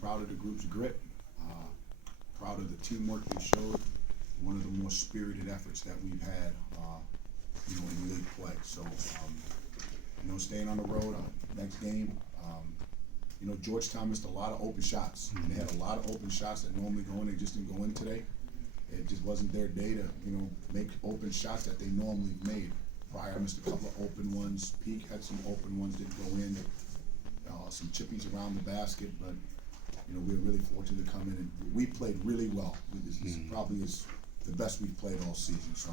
proud of the group's grit, proud of the teamwork they showed, one of the more spirited efforts that we've had, in league play. So, staying on the road, next game, Georgetown missed a lot of open shots, and they had a lot of open shots that normally go in. They just didn't go in today. It just wasn't their day to, make open shots that they normally made. Pryor missed a couple of open ones. Peak had some open ones, didn't go in. Some chippies around the basket, but we were really fortunate to come in, and we played really well. This probably is the best we've played all season. So,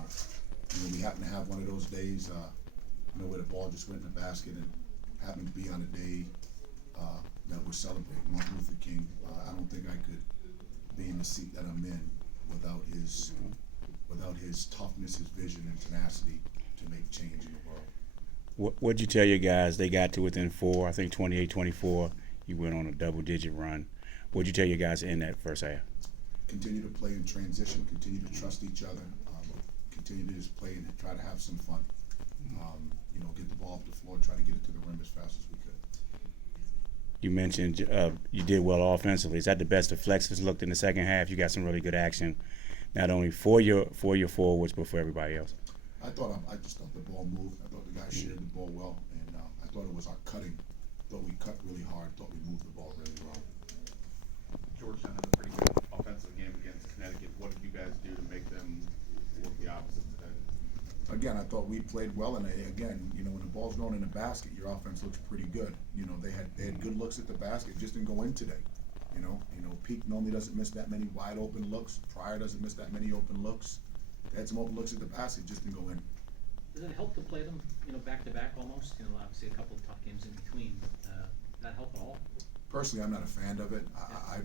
we happen to have one of those days, where the ball just went in the basket, and happened to be on a day that we're celebrating Martin Luther King. I don't think I could be in the seat that I'm in without his toughness, his vision, and tenacity to make change in the world. What'd you tell your guys? They got to within 4, I think 28-24. You went on a double-digit run. What'd you tell your guys in that first half? Continue to play in transition, continue to trust each other, continue to just play and try to have some fun. Get the ball off the floor, try to get it to the rim as fast as we could. You mentioned you did well offensively. Is that the best the Flex has looked in the second half? You got some really good action, not only for your forwards, but for everybody else. I just thought the ball moved. I thought the guys shared the ball well, and I thought it was our cutting. I thought we cut really hard. I thought we moved the ball really well. Georgetown had a pretty good offensive game against Connecticut. What did you guys do to make them look the opposite today? Again, I thought we played well, and again, when the ball's going in the basket, your offense looks pretty good. They had good looks at the basket, just didn't go in today. Peak normally doesn't miss that many wide open looks. Pryor doesn't miss that many open looks. They had some open looks at the basket, just didn't go in. Does it help to play them, back to back almost? Obviously a couple of tough games in between, but does that help at all? Personally, I'm not a fan of it.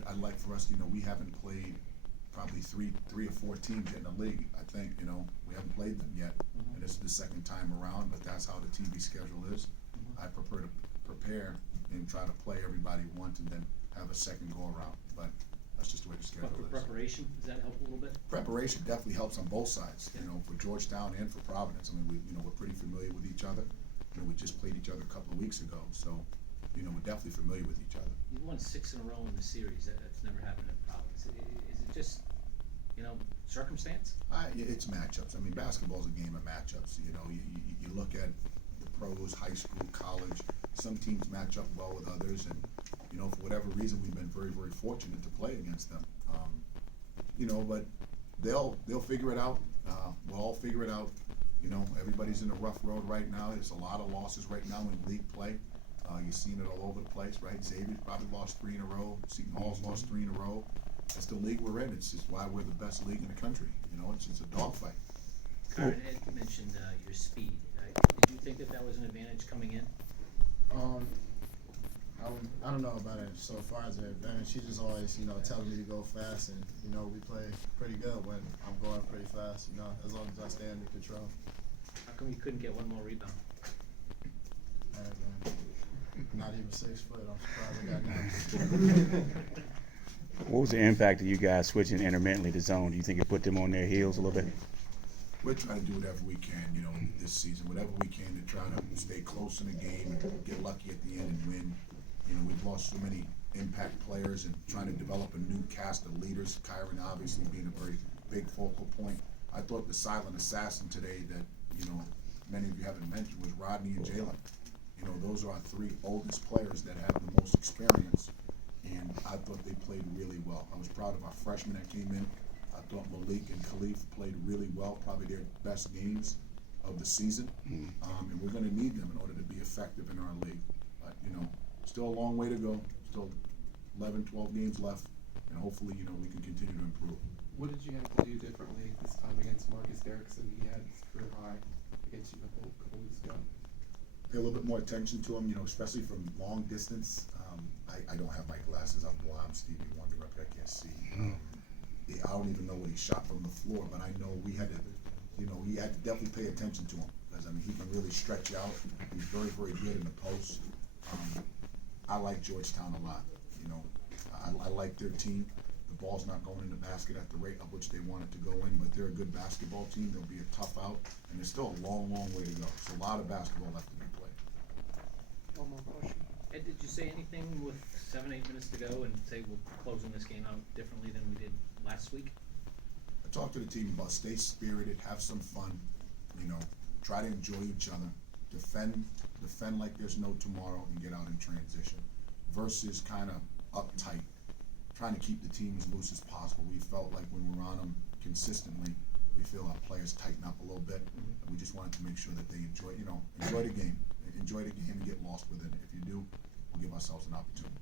I'd like for us, we haven't played probably three or four teams in the league. I think, we haven't played them yet, and this is the second time around, but that's how the TV schedule is. I prefer to prepare and try to play everybody once and then have a second go around, but that's just the way the schedule But for preparation, does that help a little bit? Preparation definitely helps on both sides, for Georgetown and for Providence. I mean, we're pretty familiar with each other. We just played each other a couple of weeks ago, so, we're definitely familiar with each other. You won 6 in a row in the series. That's never happened in Providence. Is it just, circumstance? It's matchups. I mean, basketball's a game of matchups. You look at the pros, high school, college. Some teams match up well with others, and for whatever reason, we've been very, very fortunate to play against them. But they'll figure it out. We'll all figure it out. Everybody's in a rough road right now. There's a lot of losses right now in league play. You've seen it all over the place, right? Xavier's probably lost 3 in a row. Seton Hall's lost 3 in a row. That's the league we're in. It's just why we're the best league in the country. It's a dogfight. Kyron, Ed mentioned your speed. Did you think that was an advantage coming in? I don't know about it so far as an advantage. She just always, telling me to go fast, and we play pretty good when I'm going pretty fast. As long as I stay under control. How come you couldn't get one more rebound? Not even 6 foot. I'm surprised I got down. What was the impact of you guys switching intermittently to zone? Do you think it put them on their heels a little bit? We're trying to do whatever we can, this season, whatever we can to try to stay close in the game and get lucky at the end and win. We've lost so many impact players and trying to develop a new cast of leaders. Kyron obviously being a very big focal point. I thought the silent assassin today that, many of you haven't mentioned was Rodney and Jalen. Those are our 3 oldest players that have the most experience, and I thought they played really well. I was proud of our freshmen that came in. I thought Malik and Khalif played really well, probably their best games of the season, and we're going to need them in order to be effective in our league. But, still a long way to go, still 11, 12 games left, and hopefully, we can continue to improve. What did you have to do differently this time against Marcus Derrickson? He had his career high against you a couple weeks ago. Pay a little bit more attention to him, especially from long distance. I don't have my glasses. I'm blind. I'm Stevie Wonder up here. I can't see. I don't even know what he shot from the floor, but I know we had to, we had to definitely pay attention to him because, he can really stretch out. He's very, very good in the post. I like Georgetown a lot. I like their team. The ball's not going in the basket at the rate of which they want it to go in, but they're a good basketball team. They'll be a tough out, and there's still a long, long way to go. So a lot of basketball left to be played. One more question. Ed, did you say anything with 7, 8 minutes to go and say we're closing this game out differently than we did last week? I talked to the team about stay spirited, have some fun, you know, try to enjoy each other, defend like there's no tomorrow, and get out in transition. Versus kind of uptight, trying to keep the team as loose as possible. We felt like when we're on them consistently, we feel our players tighten up a little bit. And we just wanted to make sure that they enjoy the game and get lost within it. If you do, we'll give ourselves an opportunity.